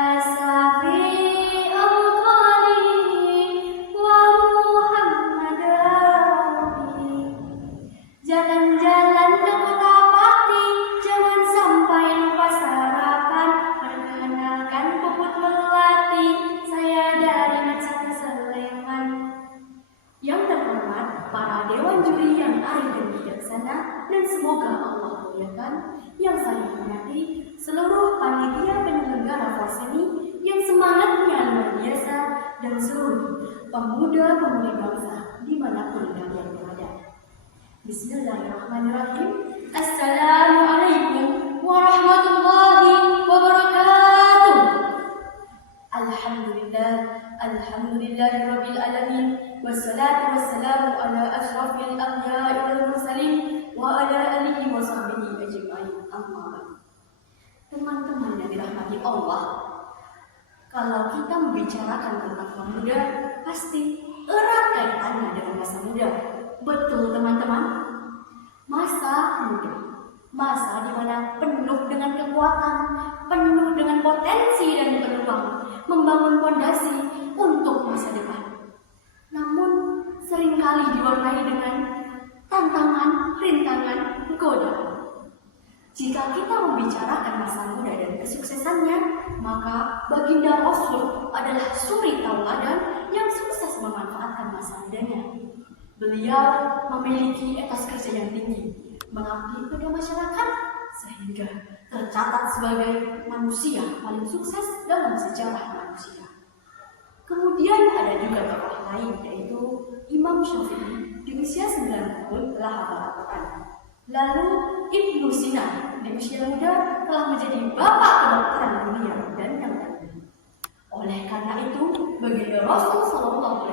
asafi awqani wa Muhammad Rabbi. Jalan-jalan ke kota Pati, jangan sampai lupa sarapan. Perkenalkan Puput Melati, saya dari Matsaka Sleman. Yang terhormat para dewan juri yang arif dan bijaksana, dan semoga Allah muliakan. Yang saya hormati seluruh panitia penyelenggara Forseni yang semangatnya luar biasa, dan seluruh pemuda-pemudi bangsa dimanapun kalian berada. Bismillahirrahmanirrahim. Assalamualaikum warahmatullahi wabarakatuh. Alhamdulillahirabbil alamin, wassalatu wassalamu ala asyrafil anbiya'i wal mursalin wa ala alihi wa sahbihi ajma'in. Amma ba'du. Teman-teman yang dirahmati Allah, kalau kita membicarakan tentang pemuda, pasti erat kaitannya dengan masa muda. Betul teman-teman? Masa muda, masa di mana penuh dengan kekuatan, penuh dengan potensi dan peluang, membangun fondasi untuk masa depan. Namun seringkali diwarnai dengan tantangan, rintangan, godaan. Jika kita membicarakan masa muda dan kesuksesannya, maka baginda Rasul adalah suri tauladan yang sukses memanfaatkan masa mudanya. Beliau memiliki etos kerja yang tinggi, mengabdi pada masyarakat, sehingga tercatat sebagai manusia paling sukses dalam sejarah manusia. Kemudian ada juga tokoh lain, yaitu Imam Syafi'i di usia 9 tahun telah hafal Al-Quran. Lalu Ibnu Sina di usia muda telah menjadi bapak kedokteran dunia dan yang lain. Oleh karena itu, baginda Rasul SAW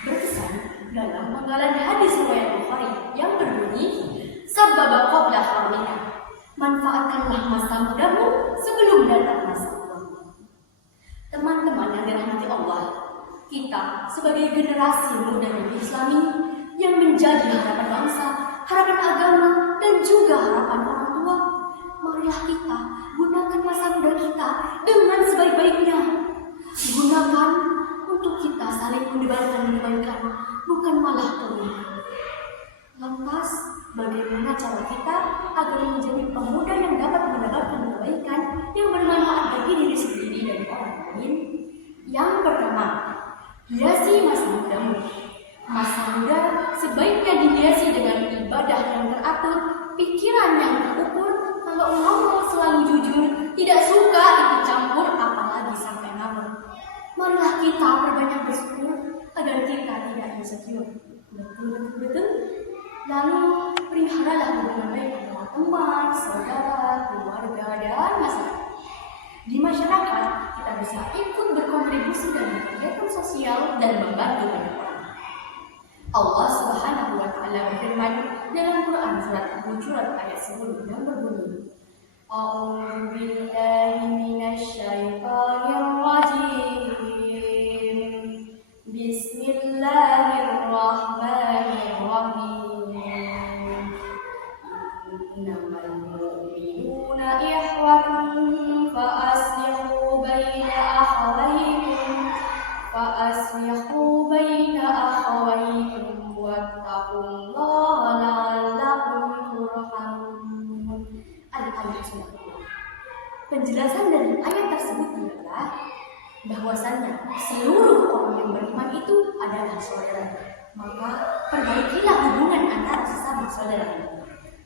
berpesan dalam penggalan hadis riwayat Bukhari yang berbunyi, "Sababa qabla harmika." Manfaatkanlah masa mudamu sebelum datang masa tuamu. Teman-teman yang dirahmati Allah, kita sebagai generasi muda yang Islami yang menjadi harapan bangsa, harapan agama, dan juga harapan orang tua, marilah kita gunakan masa muda kita dengan sebaik-baiknya. Gunakan untuk kita saling menyebarkan, bukan malah kebaikan. Lantas, bagaimana cara kita agar menjadi pemuda yang dapat menebarkan kebaikan yang bermanfaat bagi diri sendiri dan orang lain? Yang pertama, hiasi masa mudamu. Masa muda sebaiknya dihiasi dengan ibadah yang teratur, pikiran yang terukur. Kalau ngomong selalu jujur, tidak suka ikut campur, apalagi sampai ngabur. Marilah kita berbanyak bersyukur agar kita tidak insecure. Betul. Lalu peliharalah hubungan baik antara teman, saudara, keluarga, dan masyarakat. Di masyarakat, kita bisa ikut berkontribusi dalam kegiatan sosial dan membantu banyak orang. Allah Subhanahu wa Ta'ala berfirman dalam Quran surat Al-Hujurat ayat 10 yang berbunyi, A'udzu billahi minasyaitonir rajim. Bismillahirrahmanirrahim. Innamal mu'minuna ikhwatun fa'aslihu baina akhawaykum wattaqullaha la'allakum turhamun. Al-ayat surat. Penjelasan dari ayat tersebut adalah bahwasannya seluruh orang yang beriman itu adalah saudara. Maka perbaikilah hubungan antara sesama saudara.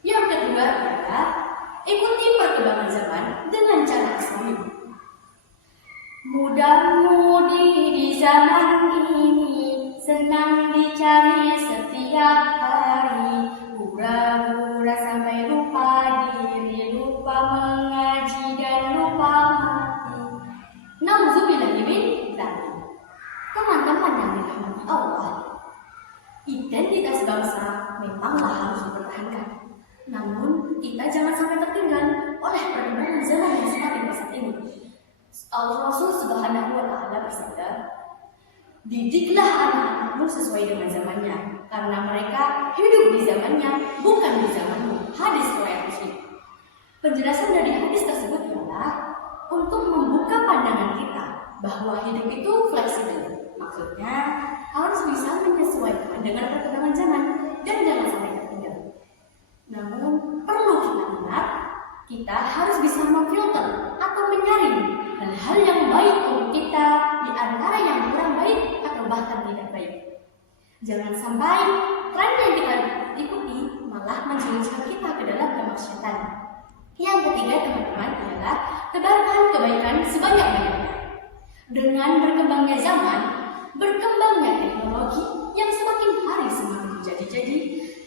Yang kedua adalah ikuti perkembangan zaman dengan cara Islami. Mudah-mudi di zaman ini senang dicari setiap hari, hura-hura sampai lupa diri, lupa mengaji dan lupa mati. Nauzubillahi min dzalik. Teman-teman yang dirahmati Allah, identitas bangsa memanglah harus dipertahankan. Namun kita jangan sampai tertinggal oleh perkembangan zaman yang semakin pesat ini. Rasul Subhanahu wa Ta'ala bersabda, didiklah anak-anakmu sesuai dengan zamannya, karena mereka hidup di zamannya, bukan di zamanmu. Hadis riwayat Muslim. Penjelasan dari hadis tersebut adalah untuk membuka pandangan kita bahwa hidup itu fleksibel. Maksudnya harus bisa menyesuaikan dengan perkembangan zaman dan jangan sampai tertinggal. Namun perlu kita ingat, kita harus bisa memfilter atau menyaring hal-hal yang baik untuk kita di antara yang kurang baik atau bahkan tidak baik. Jangan sampai tren yang kita ikuti malah menjerumuskan kita ke dalam kemaksiatan. Yang ketiga teman-teman adalah tebarkan kebaikan sebanyak-banyaknya. Dengan berkembangnya zaman, berkembangnya teknologi yang semakin hari semakin jadi-jadi,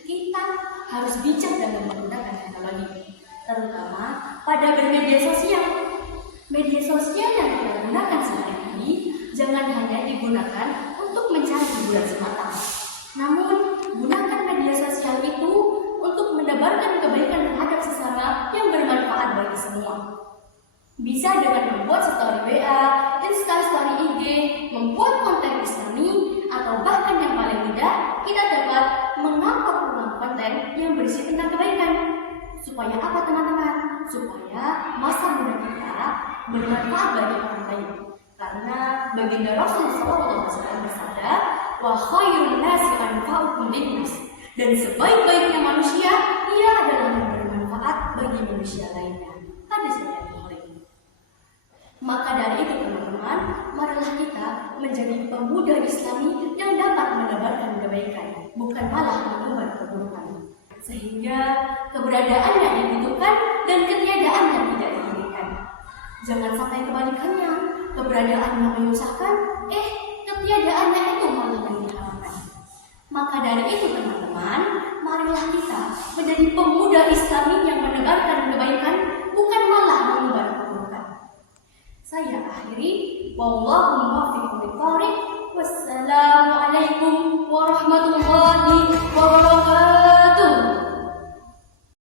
kita harus bijak dalam menggunakan teknologi, terutama pada bermedia sosial. Media sosial yang kita gunakan sehari-hari jangan hanya digunakan untuk mencari hiburan semata, namun gunakan media sosial itu untuk menebarkan kebaikan terhadap sesama yang bermanfaat bagi semua. Bisa dengan membuat story WA, Instastory IG, membuat konten Islami, atau bahkan yang paling mudah, kita dapat mengupload ulang konten yang berisi tentang kebaikan. Supaya apa teman-teman? Supaya masa muda kita bermanfaat bagi orang lain. Karena baginda Rasulullah SAW bersabda, wa khairun nasi anfa'uhum linnas, dan sebaik-baiknya manusia ia adalah yang bermanfaat bagi manusia lainnya. Hadis riwayat Bukhari. Maka dari itu teman-teman, marilah kita menjadi pemuda Islami yang dapat menebarkan kebaikan, bukan malah menebar keburukan. Sehingga keberadaan yang dibutuhkan dan ketiadaan yang tidak diinginkan. Jangan sampai kebalikannya, keberadaan yang menyusahkan, ketiadaannya itu malah yang diharapkan. Maka dari itu teman-teman, marilah kita menjadi pemuda Islami yang menebarkan kebaikan, bukan malah menebar keburukan. Saya akhiri, wallahu muwaffiq. Wassalamualaikum